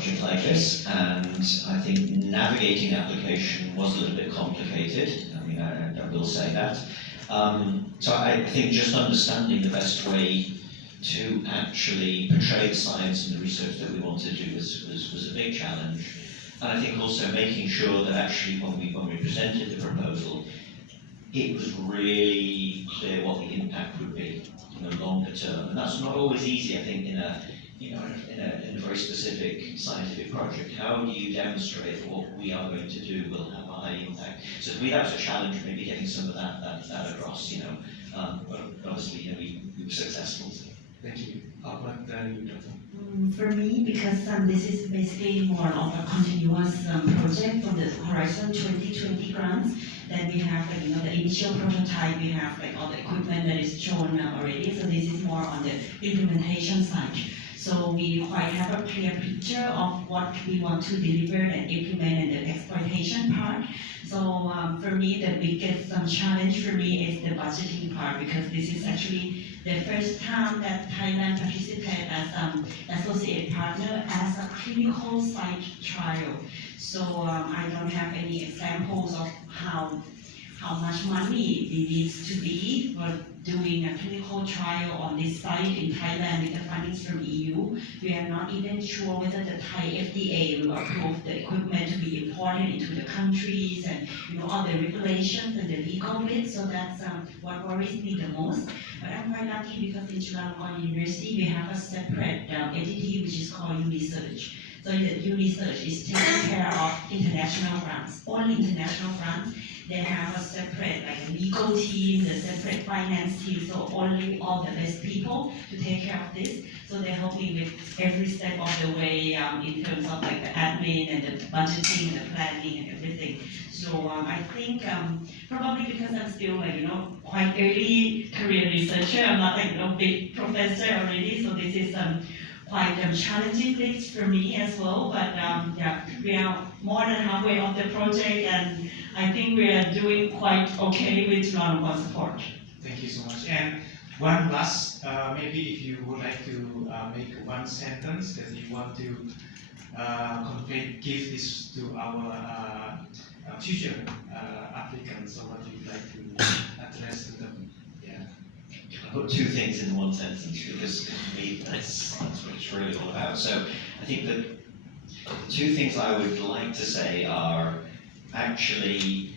project like this, and I think navigating application was a little bit complicated. I mean, I will say that. So I think just understanding the best way to actually portray the science and the research that we want to do was a big challenge. And I think also making sure that actually when we presented the proposal, it was really clear what the impact would be in the longer term. And that's not always easy, I think, in a very specific scientific project. How do you demonstrate that what we are going to do will have a high impact? So for me, that was a challenge, maybe getting some of that across, but obviously, we were successful. Thank you. How about you, Dr.? For me, because this is basically more of a continuous project from the Horizon 2020 grants, then we have the initial prototype, we have all the equipment that is shown already, so this is more on the implementation side. So we quite have a clear picture of what we want to deliver and implement and the exploitation part. So for me, the biggest challenge for me is the budgeting part, because this is actually the first time that Thailand participated as associate partner as a clinical site trial. So I don't have any examples of how much money it needs to be for doing a clinical trial on this site in Thailand with the fundings from EU. We are not even sure whether the Thai FDA will approve the equipment to be imported into the countries and all the regulations and the legal bits. So that's what worries me the most. But I'm quite lucky because in Chulalongkorn University we have a separate entity which is called UniSearch. So the UniSearch is taking care of international grants, only international grants. They have a separate legal team, a separate finance team, so only all the best people to take care of this. So they help me with every step of the way in terms of the admin and the budgeting and the planning and everything. So I think probably because I'm still quite early career researcher, I'm not a big professor already, so this is quite challenging things for me as well. But yeah, we are more than halfway of the project, and I think we are doing quite okay with Chulalongkorn support. Thank you so much. And one last, maybe if you would like to make one sentence that you want to give this to our future applicants, so what would you like to address to them? Yeah. I put two things in one sentence because for me that's what it's really all about. So I think that two things I would like to say are actually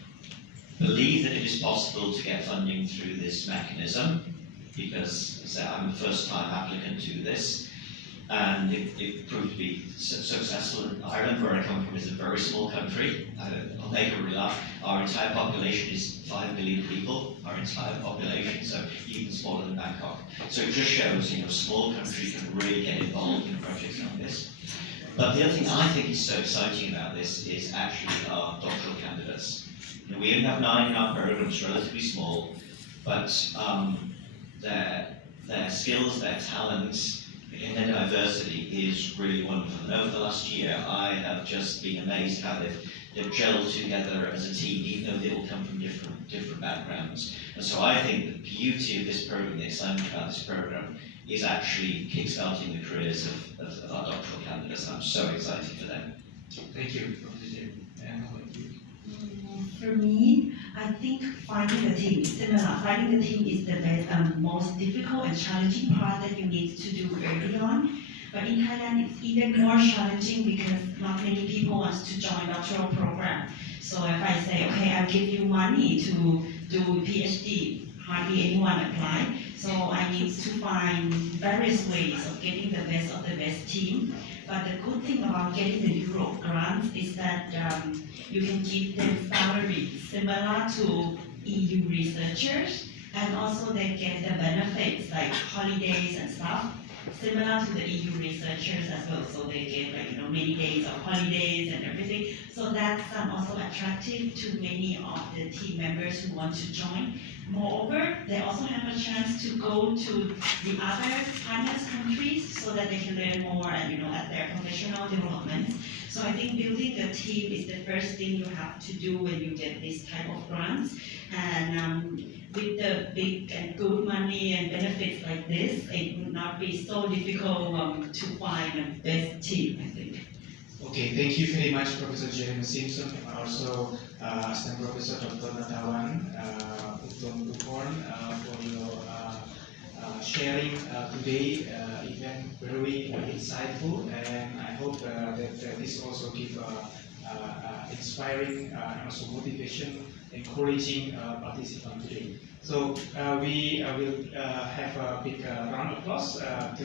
believe that it is possible to get funding through this mechanism, because as I say, I'm the first time applicant to this, and it proved to be successful. Ireland, where I come from, is a very small country. I'll make everybody laugh. Our entire population is 5 million people, our entire population, so even smaller than Bangkok. So it just shows, a small country can really get involved in projects like this. But the other thing I think is so exciting about this is actually our doctoral candidates. We only have 9 in our program, it's relatively small, but their skills, their talents, and their diversity is really wonderful. And over the last year, I have just been amazed how they've gelled together as a team, even though they all come from different backgrounds. And so I think the beauty of this program, the excitement about this program, is actually kickstarting the careers of our doctoral candidates. I'm so excited for them. Thank you, Dr. Jim. And how about you? For me, I think finding a team is similar. Finding a team is the most difficult and challenging part that you need to do early on. But in Thailand, it's even more challenging because not many people want to join doctoral program. So if I say, okay, I'll give you money to do PhD, hardly anyone apply. So I need to find various ways of getting the best of the best team. But the good thing about getting the Europe grants is that you can give them salaries similar to EU researchers, and also they get the benefits like holidays and stuff similar to the EU researchers as well. So they get many days of holidays and everything. So that's also attractive to many of the team members who want to join. Moreover, they also have a chance to go to the other partners countries so that they can learn more and at their professional development. So I think building the team is the first thing you have to do when you get this type of grants. And with the big and good money and benefits like this, it would not be so difficult to find the best team, I think. Okay, thank you very much, Professor Jeremy Simpson, and also Assistant Professor Dr. Natawan Uttom Bukorn for your sharing today. Event very insightful, and I hope that this also give inspiring and also motivation, encouraging participants today. So we will have a big round of applause to